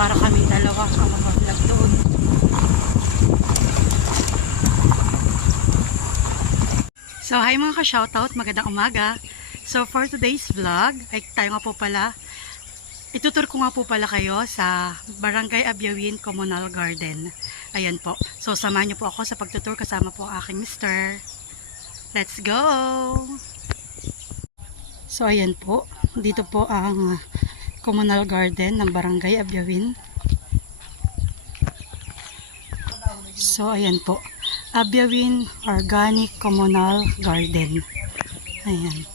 para kami dalawa ang mag-vlog doon. So hi mga ka-shoutout, magandang umaga. So for today's vlog, ay tayo nga po pala, itutur ko nga po pala kayo sa Barangay Abyawin Communal Garden. Ayan po. So samahan niyo po ako sa pagtutur kasama po ang aking mister. Let's go! So ayan po, dito po ang Communal Garden ng Barangay Abyawin. So ayan po, Abyawin Organic Communal Garden. Ayan.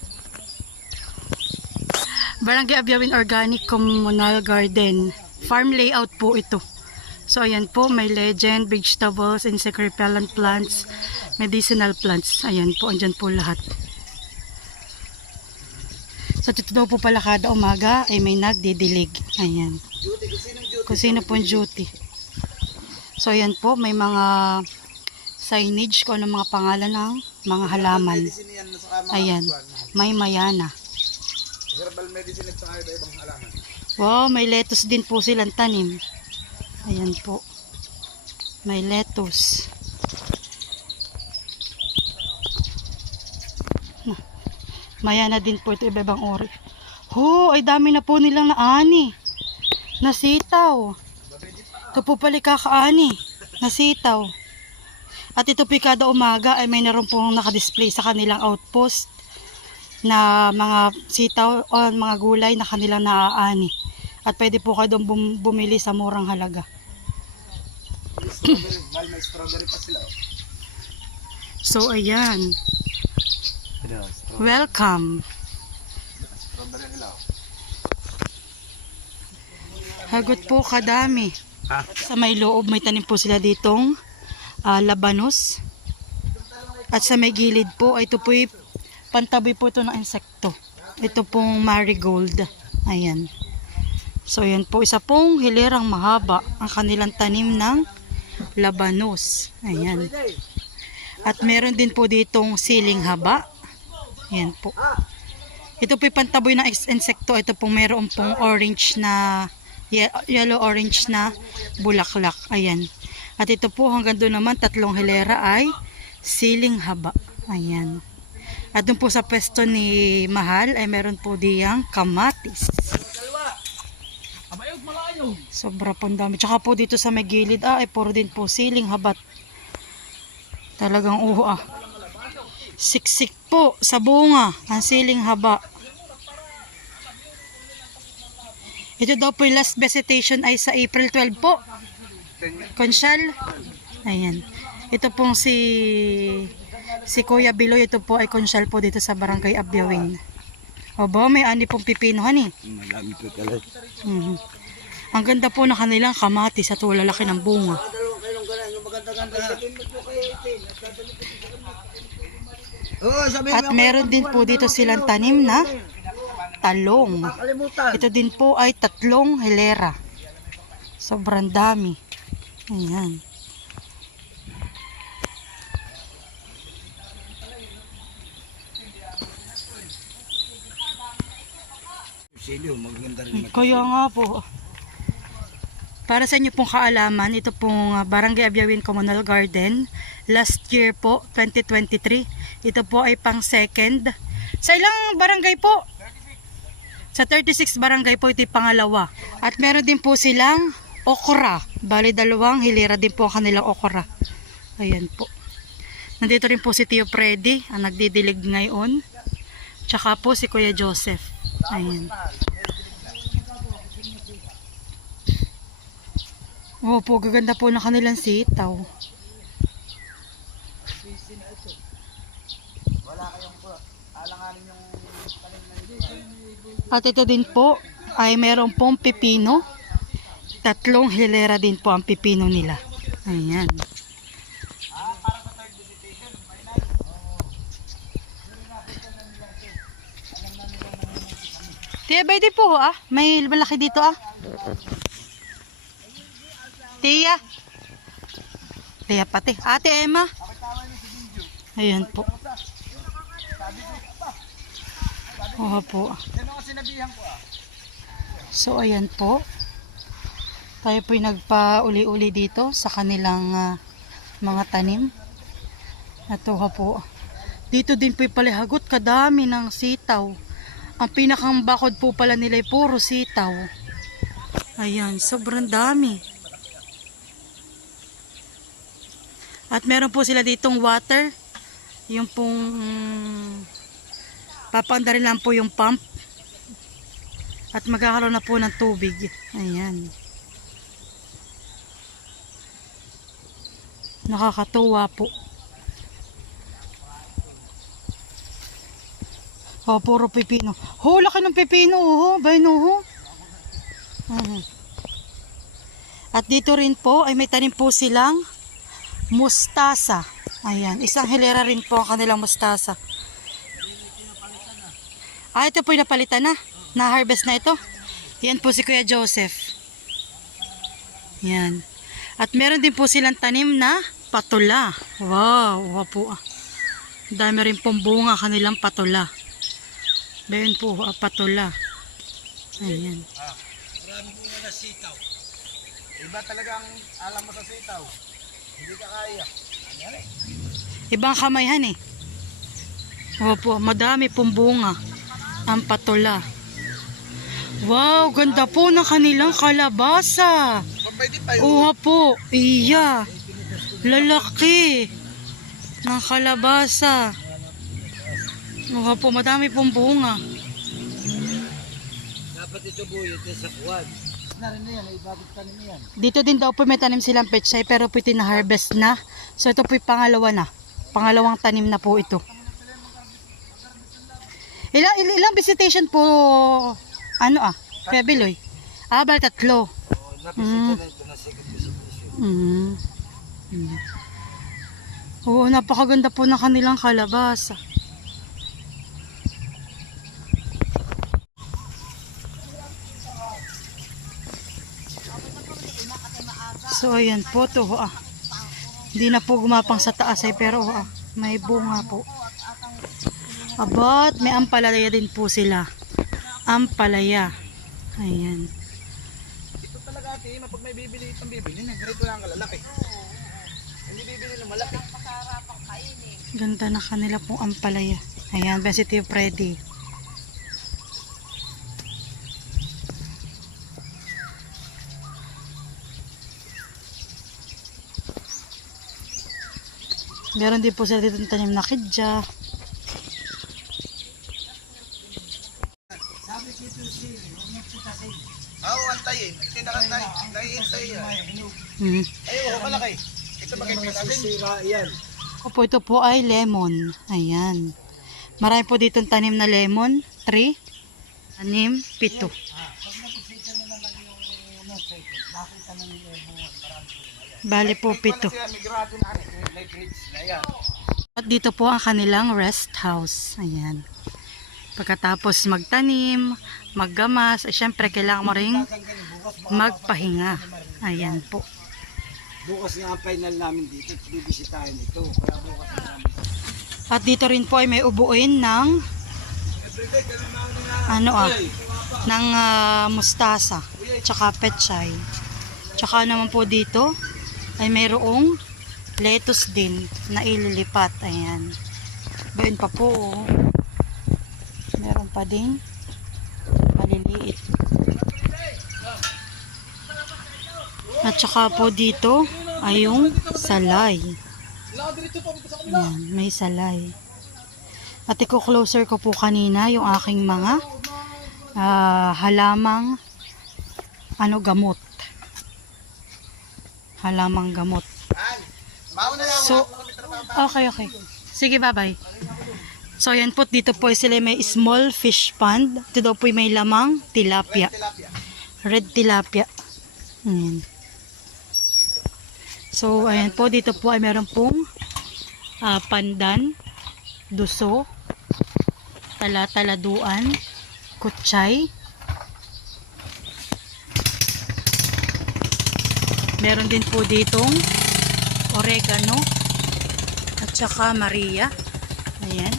Barangay Abyawin Organic Communal Garden. Farm layout po ito. So ayan po, may legend, vegetables, insect repellent plants, medicinal plants. Ayan po, andyan po lahat. So dito daw po pala kada umaga ay may nagdidilig. Ayan. Kung sino pong duty. So ayan po, may mga signage kung ano mga pangalan ng mga halaman. Ayan, may mayana. Herbal medicine at saka ibang halaman. Wow, may lettuce din po silang tanim. Ayan po. May lettuce. Mayana din po ito, iba-ibang ori. Ay dami na po nilang naani. Nasitaw. Ito po pala kakaani. Nasitaw. At ito po kada umaga ay may naroon pong nakadisplay sa kanilang outpost na mga sitaw o mga gulay na kanilang naaani. At pwede po kayo doon bumili sa murang halaga. May strawberry pa sila. So ayan. Welcome. Strawberry nila. Hagot po kadami. Sa may loob may tanim po sila ditong labanos. At sa may gilid po, ito po pantabi po ito ng insekto. Ito pong marigold. Ayan. So yan po, isa pong hilerang mahaba ang kanilang tanim ng labanos. Ayan. At meron din po ditong siling haba. Ayan po. Ito po pantaboy ng insekto. Ito pong meron pong orange na yellow-orange na bulaklak. Ayan. At ito po hanggang doon naman tatlong hilera ay siling haba. Ayan. At doon po sa pwesto ni Mahal ay meron po diyang kamatis. Sobra pong dami. Tsaka po dito sa may gilid ay puro din po siling habat. Talagang siksik po sa bunga ang siling haba. Ito daw po yung last visitation ay sa April 12 po. Konsyal. Ayan. Ito pong si Kuya Biloy. Ito po ay konsyal po dito sa Barangay Abyawin. Aba, may ani pong pipinuhan eh. Malami po talaga. Ang ganda po ng kanilang kamatis at wala laki ng bunga. At meron din po dito silang tanim na talong. Ito din po ay 3 hilera. Sobrang dami. Ayan. Kaya nga po. Para sa inyo pong kaalaman, ito pong Barangay Abyawin Communal Garden. Last year po, 2023. Ito po ay pang second. Sa ilang barangay po? Sa 36 barangay po ito yung pangalawa. At meron din po silang okra. Bali 2 hilera din po ang kanilang okra. Ayan po. Nandito rin po si Tio Freddy, ang nagdidilig ngayon. Tsaka po si Kuya Joseph. Ayan. Po, gaganda po na kanilang sitaw. At ito din po ay meron pong pipino. 3 hilera din po ang pipino nila. Ayan. Tiya, bay di po may malaki dito Tia. Tia pati. Ate Emma. Ayan po. Oo po. So ayan po. Tayo po'y nagpa-uli-uli dito sa kanilang mga tanim. Ito po. Dito din po'y palihagot, kadami ng sitaw. Ang pinakang bakod po pala nila ay puro sitaw. Ayan, sobrang dami. At meron po sila ditong water. Yung pong papaandarin lang po yung pump. At magkakaroon na po ng tubig. Ayan. Nakakatuwa po. Oh, puro pipino. Ho, laki ng pipino. Oh, bayno ho. At dito rin po ay may tanim po silang mustasa. Ayan, isang hilera rin po ang kanilang mustasa. Ah, ito po yung napalitan na. Na-harvest na ito. Yan po si Kuya Joseph. Yan. At meron din po silang tanim na patula. Wow, wow po. Dami rin pong bunga kanilang patula. Bayan po, patula. Ayan. Marami po na sitaw. Iba talagang alam mo sa sitaw. Hindi ka kaya. Ibang kamayhan eh. Opo, madami pong bunga ang patula. Wow, ganda po ng kanilang kalabasa. Uha po, iya. Lalaki ng kalabasa. Uha po, madami pong bunga. Dapat ito buyot sa kuwan. Narin na yan, ay bakit tanim yan? Dito din daw po may tanim silang pechay pero po ito na-harvest na. So ito po yung pangalawa na. Pangalawang tanim na po ito. Ilang visitation po, ano Kuya Biloy? Bal 3. Napisita na ito na second visitation. Oo, napakaganda po ng kanilang kalabasa. So ayan po to Hindi na po gumapang sa taas pero may bunga po. Abat, may ampalaya din po sila. Ampalaya. Ayan. Ito talaga ate, pag may bibili itong bibili, ganito lang kalalaki. Hindi bibili ng malaki. Ganda na kanila pong ampalaya. Ayan, Positive Freddy. Meron din po sila dito ng tanim na kidja. Antayin. Tinakantay. Naiintay yan. Ayun, malaki. Ito bakit sisira yan? Opo, ito po ay lemon. Ayan. Marami po dito tanim na lemon. 3. Tanim, 7. Bali po 7. At dito po ang kanilang rest house. Ayan. Pagkatapos magtanim, maggamas, syempre kailangan mo ring magpahinga. Ayan po. Bukas nga ang final namin dito. Bibisitahin ito. Kaya bukas namin. At dito rin po ay may ubuin ng ng mustasa, tsaka pechay. Tsaka naman po dito ay mayroong lettuce din na ililipat. Ayan. Bayon pa po. Meron pa din maliliit. At saka po dito ay yung salay. Ayan, may salay. At i-closer ko po kanina yung aking mga halamang gamot. Halamang gamot. So, okay. Sige, bye-bye. So, yan po. Dito po sila may small fish pond. Ito daw po may lamang tilapia. Red tilapia. Ayan. So, ayan po. Dito po ay meron pong pandan, duso, talataladuan, kutsay. Meron din po ditong oregano at saka Maria. Ayan.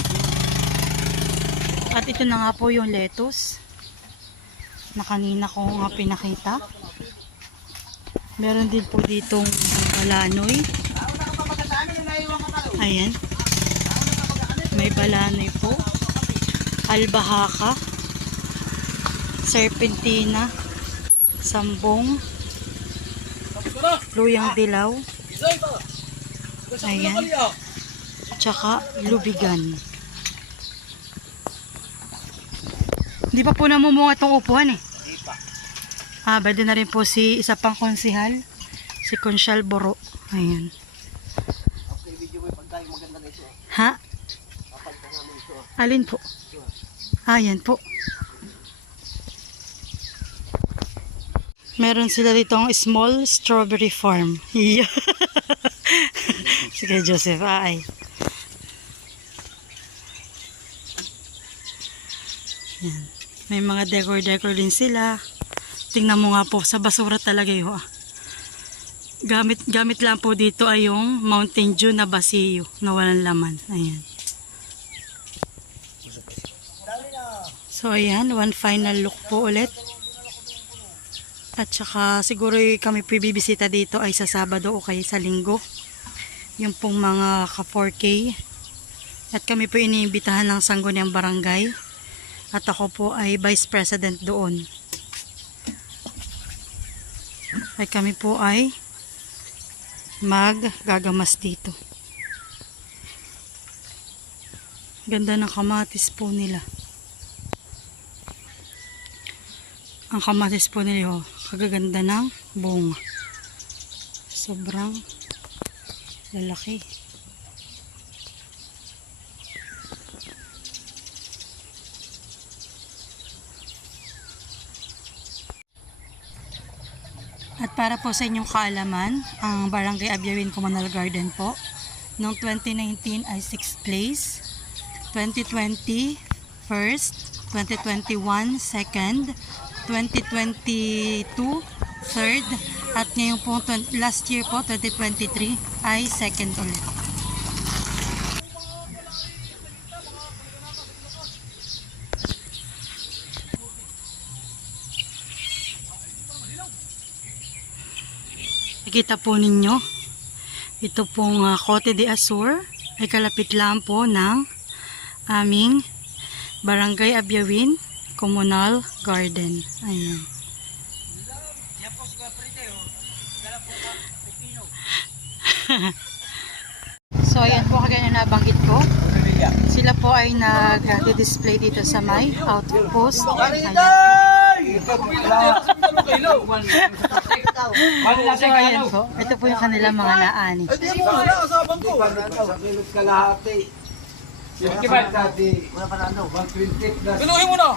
At ito na nga po yung lettuce na kanina ko nga pinakita. Meron din po ditong balanoy. Ayan. May balanoy po. Albahaka. Serpentina. Sambong. Luyang dilaw. Ayan. Tsaka lubigan. Hindi pa po namumunga itong upuan eh. Pwede na rin po si isa pang konsihal, si Consyal Boro. Ayan. Ha? Alin po? Ayan po. Meron sila ditong small strawberry farm. Yeah. Sige, Joseph. Ay. Yan. May mga decor-decor din sila. Tingnan mo nga po, sa basura talaga yun. Gamit lang po dito ay yung Mountain Dew na basiyo na walang laman. Ayan. So ayan, one final look po ulit. At saka siguro kami po bibisita dito ay sa Sabado o kaya sa Linggo. Yung pong mga ka-4K. At kami po iniimbitahan ng Sangguniang Barangay. At ako po ay Vice President doon. Ay kami po ay maggagamas dito. Ganda ng kamatis po nila. Ang kamatis po nila, kagaganda ng bunga. Sobrang lalaki. At para po sa inyong kaalaman, ang Barangay Abyawin Communal Garden po, noong 2019 ay 6th place, 2020 first, 2021 second, 2022 third, at ngayon po last year po, 2023 ay second ulit. Nakita po ninyo, ito pong Cote de Azur ay kalapit lang po ng aming Barangay Abyawin Communal Garden. Ayan. So ayan po, kagaya na nabanggit ko, sila po ay nag-display dito sa may outpost. Ayan. So ayan po, ito po yung kanilang mga naani. Pinuhin mo na!